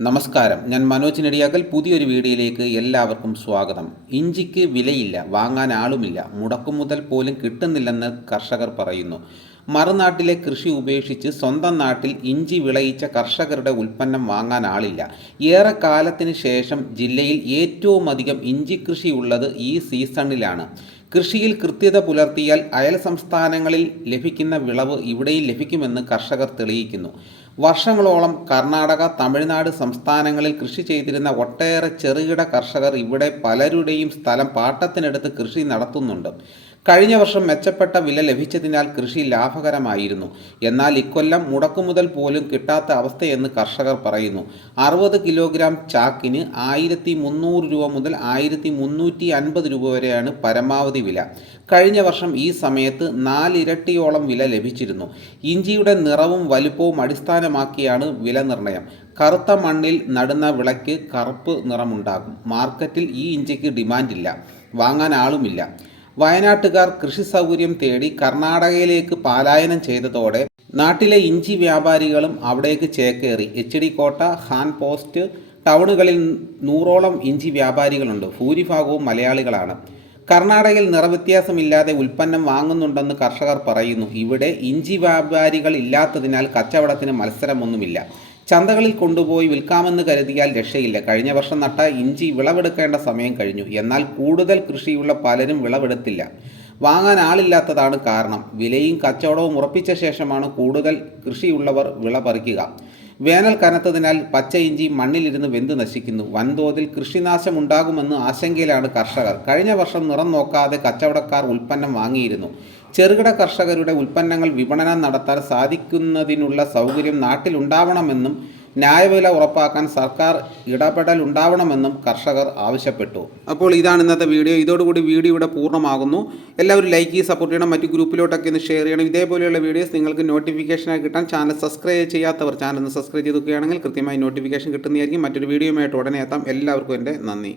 നമസ്കാരം. ഞാൻ മനോജ് നെടിയാക്കൽ. പുതിയൊരു വീഡിയോയിലേക്ക് എല്ലാവർക്കും സ്വാഗതം. ഇഞ്ചിക്ക് വിലയില്ല വാങ്ങാൻ ആളുമില്ല. മുടക്കുമുതൽ പോലും കിട്ടുന്നില്ലെന്ന് കർഷകർ പറയുന്നു. മറുനാട്ടിലെ കൃഷി ഉപേക്ഷിച്ച് സ്വന്തം നാട്ടിൽ ഇഞ്ചി വിളയിച്ച കർഷകരുടെ ഉൽപ്പന്നം വാങ്ങാൻ ആളില്ല. ഏറെ കാലത്തിന് ശേഷം ജില്ലയിൽ ഏറ്റവും അധികം ഇഞ്ചി കൃഷിയുള്ളത് ഈ സീസണിലാണ്. കൃഷിയിൽ കൃത്യത പുലർത്തിയാൽ അയൽ സംസ്ഥാനങ്ങളിൽ ലഭിക്കുന്ന വിളവ് ഇവിടെയും ലഭിക്കുമെന്ന് കർഷകർ തെളിയിക്കുന്നു. വർഷങ്ങളോളം കർണാടക തമിഴ്നാട് സംസ്ഥാനങ്ങളിൽ കൃഷി ചെയ്തിരുന്ന ഒട്ടേറെ ചെറുകിട കർഷകർ ഇവിടെ പലരുടെയും സ്ഥലം പാട്ടത്തിനെടുത്ത് കൃഷി നടത്തുന്നുണ്ട്. കഴിഞ്ഞ വർഷം മെച്ചപ്പെട്ട വില ലഭിച്ചതിനാൽ കൃഷി ലാഭകരമായിരുന്നു. എന്നാൽ ഇക്കൊല്ലം മുടക്കുമുതൽ പോലും കിട്ടാത്ത അവസ്ഥയെന്ന് കർഷകർ പറയുന്നു. അറുപത് കിലോഗ്രാം ചാക്കിന് ആയിരത്തി മുന്നൂറ് രൂപ മുതൽ ആയിരത്തി മുന്നൂറ്റി അൻപത് രൂപ വരെയാണ് പരമാവധി വില. കഴിഞ്ഞ വർഷം ഈ സമയത്ത് നാലിരട്ടിയോളം വില ലഭിച്ചിരുന്നു. ഇഞ്ചിയുടെ നിറവും വലുപ്പവും അടിസ്ഥാനമാക്കിയാണ് വില നിർണയം കറുത്ത മണ്ണിൽ നടുന്ന വിളയ്ക്ക് കറുപ്പ് നിറമുണ്ടാകും. മാർക്കറ്റിൽ ഈ ഇഞ്ചിക്ക് ഡിമാൻഡില്ല. വാങ്ങാൻ ആളുമില്ല. വയനാട്ടുകാർ കൃഷി സൗകര്യം തേടി കർണാടകയിലേക്ക് പലായനം ചെയ്തതോടെ നാട്ടിലെ ഇഞ്ചി വ്യാപാരികളും അവിടേക്ക് ചേക്കേറി. H D Kote Han post ടൗണുകളിൽ നൂറോളം ഇഞ്ചി വ്യാപാരികളുണ്ട്. ഭൂരിഭാഗവും മലയാളികളാണ്. കർണാടകയിൽ നിറവ്യത്യാസമില്ലാതെ ഉൽപ്പന്നം വാങ്ങുന്നുണ്ടെന്ന് കർഷകർ പറയുന്നു. ഇവിടെ ഇഞ്ചി വ്യാപാരികൾ ഇല്ലാത്തതിനാൽ കച്ചവടത്തിന് മത്സരമൊന്നുമില്ല. ചന്തകളിൽ കൊണ്ടുപോയി വിൽക്കാമെന്ന് കരുതിയാൽ രക്ഷയില്ല. കഴിഞ്ഞ വർഷം നട്ട ഇഞ്ചി വിളവെടുക്കേണ്ട സമയം കഴിഞ്ഞു. എന്നാൽ കൂടുതൽ കൃഷിയുള്ള പലരും വിളവെടുത്തില്ല. വാങ്ങാൻ ആളില്ലാത്തതാണ് കാരണം. വിലയും കച്ചവടവും ഉറപ്പിച്ച ശേഷമാണ് കൂടുതൽ കൃഷിയുള്ളവർ വിള പറിക്കുക. വേനൽ കനത്തതിനാൽ പച്ച ഇഞ്ചി മണ്ണിലിരുന്ന് വെന്ത് നശിക്കുന്നു. വൻതോതിൽ കൃഷിനാശം ഉണ്ടാകുമെന്ന് ആശങ്കയിലാണ് കർഷകർ. കഴിഞ്ഞ വർഷം നിറം നോക്കാതെ കച്ചവടക്കാർ ഉൽപ്പന്നം വാങ്ങിയിരുന്നു. ചെറുകിട കർഷകരുടെ ഉൽപ്പന്നങ്ങൾ വിപണനം നടത്താൻ സാധിക്കുന്നതിനുള്ള സൗകര്യം നാട്ടിലുണ്ടാവണമെന്നും ന്യായവില ഉറപ്പാക്കാൻ സർക്കാർ ഇടപെടൽ ഉണ്ടാവണമെന്നും കർഷകർ ആവശ്യപ്പെട്ടു. അപ്പോൾ ഇതാണ് ഇന്നത്തെ വീഡിയോ. ഇതോടുകൂടി വീഡിയോ ഇവിടെ പൂർണമാകുന്നു. എല്ലാവരും ലൈക്ക് ചെയ്ത് സപ്പോർട്ട് ചെയ്യണം. മറ്റു ഗ്രൂപ്പിലോട്ടൊക്കെ ഒന്ന് ഷെയർ ചെയ്യണം. ഇതേപോലെയുള്ള വീഡിയോസ് നിങ്ങൾക്ക് നോട്ടിഫിക്കേഷനായി കിട്ടാൻ ചാനൽ സബ്സ്ക്രൈബ് ചെയ്യാത്തവർ ചാനൽ ഒന്ന് സബ്സ്ക്രൈബ് ചെയ്തൊക്കെയാണെങ്കിൽ കൃത്യമായി നോട്ടിഫിക്കേഷൻ കിട്ടുന്നതായിരിക്കും. മറ്റൊരു വീഡിയോയുമായിട്ട് ഉടനെ എത്താം. എല്ലാവർക്കും എന്റെ നന്ദി.